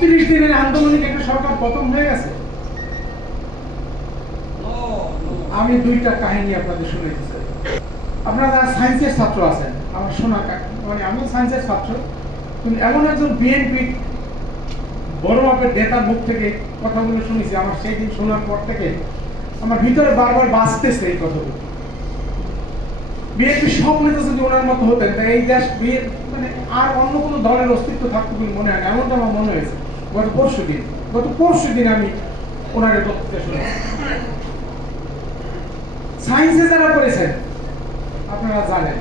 36 দিনের আন্দোলনে একটা সরকার পতন হয়ে গেছে? আমি দুইটা কাহিনী আপনাদের শুনাইতে চাই। আপনারা যারা সায়েন্সের ছাত্র আছেন, আমার শোনা, মানে আমি সায়েন্সের ছাত্র, কিন্তু এমন একজন বিএনপি বড় মাপের নেতার মুখ থেকে কথাগুলো শুনেছি, আমার সেই দিন শোনার পর থেকে আমার ভিতরে বারবার বাঁচতেছে এই কথাগুলো। বিএনপি সব নেতা যদি ওনার মতো হতেন, তাই এই দেশ মানে আর অন্য কোনো দলের অস্তিত্ব থাকতো বলে মনে হয় না। এমনটা আমার মনে হয়েছে গত পরশু দিন আমি ওনার বক্তৃতা শুনেছি। সায়েন্সে যারা করেছেন আপনারা জানেন,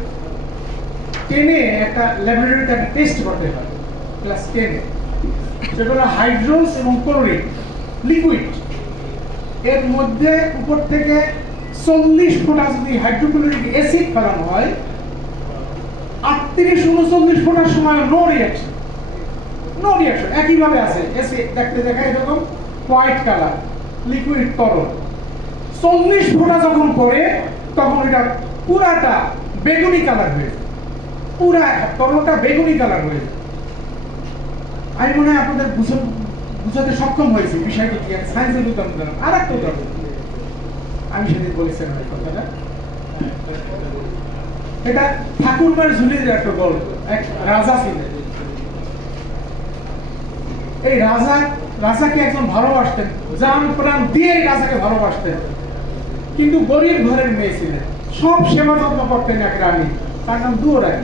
10-এ একটা ল্যাবরেটরিতে একটা টেস্ট করতে হয় ক্লাস 10-এ, সেটা হলো হাইড্রোস এবং ক্লোরিন লিকুইড, এর মধ্যে উপর থেকে 40 ফোঁটা যদি হাইড্রোক্লোরিক অ্যাসিড ফেলানো হয়, 38-39 ফোঁটার সময় নো রিঅ্যাকশন একইভাবে আছে। অ্যাসিড দেখতে দেখায় এরকম হোয়াইট কালার লিকুইড তরল। 40 ফোঁটা যখন পড়ে তখন এটা পুরাটা বেগুনি কালার হয়ে যায়, পুরা তরলটা বেগুনি কালার হয়ে যায়। আমি মনে হয় আপনাদের বুঝাতে সক্ষম হয়েছে বিষয়টি কি। সায়েন্সের উদাহরণ আর একটা উদাহরণ আমি সেদিন বলেছিলাম এই কথাটা। এটা ঠাকুরমার ঝুলির একটা গল্প। এক রাজা ছিলেন, এই রাজাকে একজন ভালোবাসতেন, জান প্রাণ দিয়ে রাজাকে ভালোবাসতেন, কিন্তু গরিব ঘরের মেয়ে ছিলেন, সব সেবা যত্ন করতেন এক রানী, তার নাম দুয়োরানী।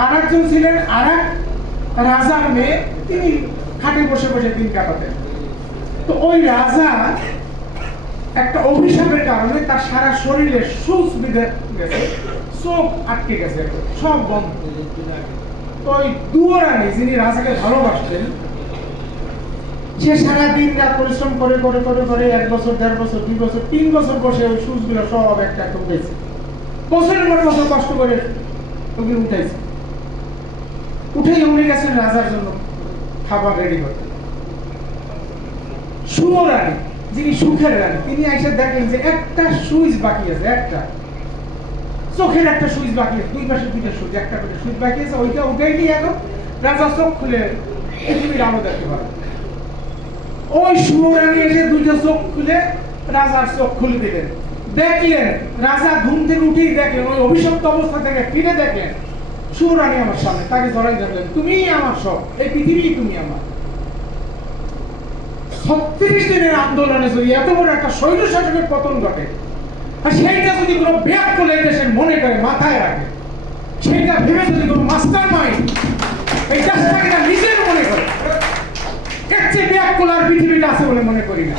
আর একজন ছিলেন আর এক রাজার মেয়ে, তিনি খাটে বসে বসে দিন কাটাতেন। তো ওই রাজা একটা অভিশাপের কারণে তার সারা শরীরে সূচ বিঁধে গেছে, চোখ আটকে গেছে, সব বন্ধ। তো ওই দুয়োরানী যিনি রাজাকে ভালোবাসতেন, সে সারা দিন রাত পরিশ্রম করে করে করে করে 1 বছর 1.5 বছর 2 বছর 3 বছর বসে ওই সূচগুলো সব একটা একটা উঠেছে, বছরের পর বছর কষ্ট করে ওগুলো উঠেছে। উঠেই উনি গেছেন রাজার জন্য খাবার রেডি করতে। সুরানী যিনি সুখের রানী, তিনি এসে দেখেন যে একটা সুইচ বাকি আছে, একটা চোখের একটা সুইচ বাকি আছে, দুই পাশে দুইটা সুইচ, একটা করে সুইচ বাকি আছে, ওইটা উঠেই নিয়ে এখন রাজা চোখ খুলে পৃথিবীর আলো দেখতে পারে। ওই সুরানী এসে দুইটা চোখ খুলে রাজার চোখ খুলে দিলেন, দেখলেন রাজা ঘুম থেকে উঠেই দেখলেন, ওই অভিশপ্ত অবস্থা থেকে ফিরে দেখলেন সুরানী আমার সামনে, তাকে জড়াই ধরলেন, তুমি আমার সব, এই পৃথিবী তুমি আমার। 36 দিনের আন্দোলনে যদি এত বড় একটা শৈল শাসকের পতন ঘটে, আর সেইটা যদি কোনো ব্যাকল এই দেশের মনে করে মাথায় রাখে, সেইটা ভেবে যদি কোনো মাস্টার মাইন্ড এই দেশটাকে নিজের মনে করে, এর চেয়ে ব্যাকল আর পৃথিবীটা আছে বলে মনে করি না।